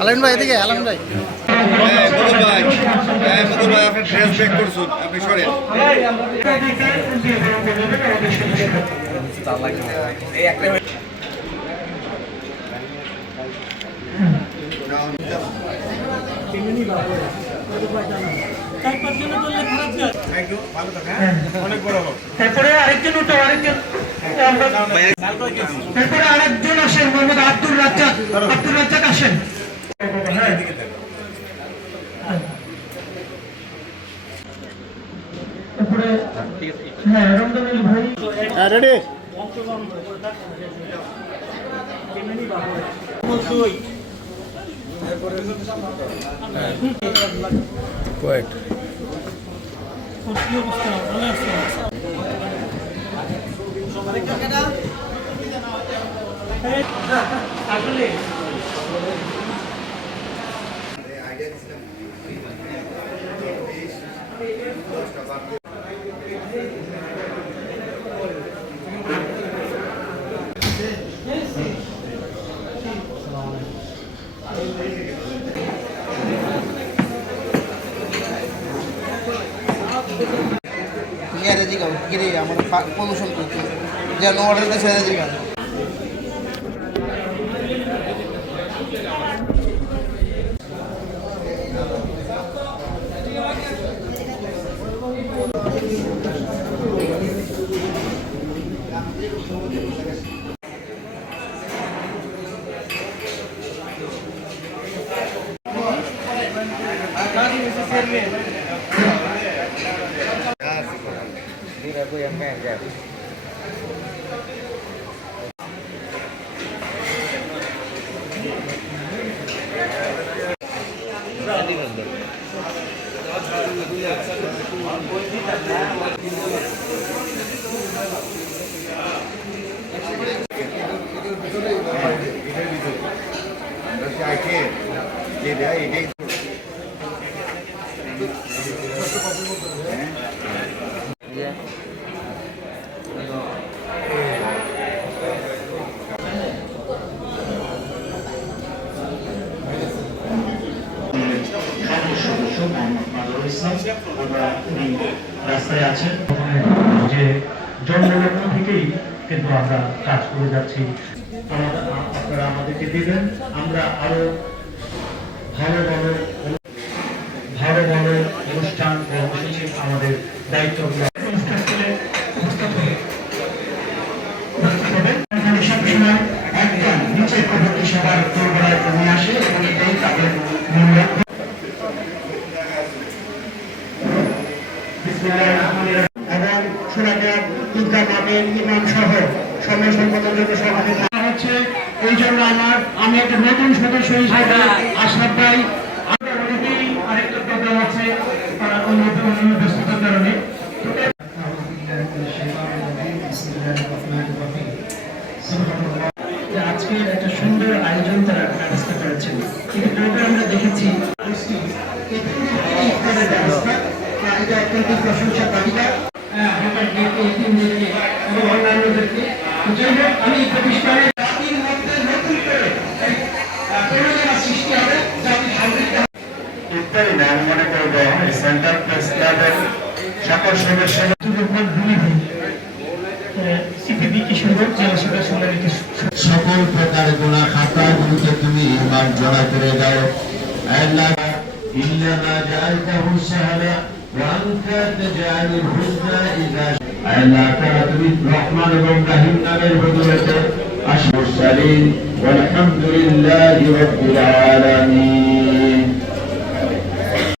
আলামিন ভাই এদিকে, আলামিন ভাই। বদল ভাই, বদল ভাই আপনি ড্রেস ব্যাক করছেন, আপনি সরেন। এই একটা তারপরে আরেকজন উঠো, আরেকজন তারপরে আরেকজন আসেন, মোহাম্মদ আব্দুর রাজ্জাক। আব্দুর রাজ্জাক আসেন। তারপরে হ্যাঁ রমজান আলী ভাই রেডি। কোয়েট আসলে আমার প্রমোশন করতে যেন অর্ডার দিয়েছে জিগা aku yang megang. রাস্তায় আছেন যে জন্মলগ্ন থেকেই কিন্তু আমরা কাজ করে যাচ্ছি। আপনারা আমাদেরকে দিবেন, আমরা আরো ভালো ভালো অনুষ্ঠান কর্মসূচি আমাদের দায়িত্বগুলো সবসময় একদম নিচের প্রগতি সবার দুর্বলায় কমে আসে এবং এটাই তাদের মূল লক্ষ্য। এবং সোনাগাঁ ঈদগাহ মাঠের ইমাম সহ সময় সম্পাদন হচ্ছে। এই জন্য আমি একটা নতুন সদস্য হিসাবে আশরাফ ভাই আরেকটা প্রোগ্রাম আছে অন্য ব্যস্ততার কারণে আজকে একটা সুন্দর আয়োজন তারা ব্যবস্থা করেছেন। কিন্তু আমরা দেখেছি এটা অত্যন্ত প্রশংসা তালিকা এবং অন্যান্যদেরকে। আমি প্রতিষ্ঠানে জাতির মধ্যে নতুন করে প্রয়োজনা সৃষ্টি হবে, জাতি সমৃদ্ধ ইত্যাদি নাম মনে করে দেওয়া হয়। সেন্ট্রাল প্রেস ক্লাবের সকল সদস্য সকল প্রকার গোনা খাতাগুলোকে তুমি মার্জনা করে দাও। আল্লাহ ইল্লামা জাআলতাহু সাহলা ওয়া আনতা তাজআলুল হুজনা ইযা আল্লাহ তাআলা তুমি রহমান এবং রহিম নামের বদৌলতে আশমুরসালিন ওয়ালহামদুলিল্লাহি রাব্বিল আলামিন।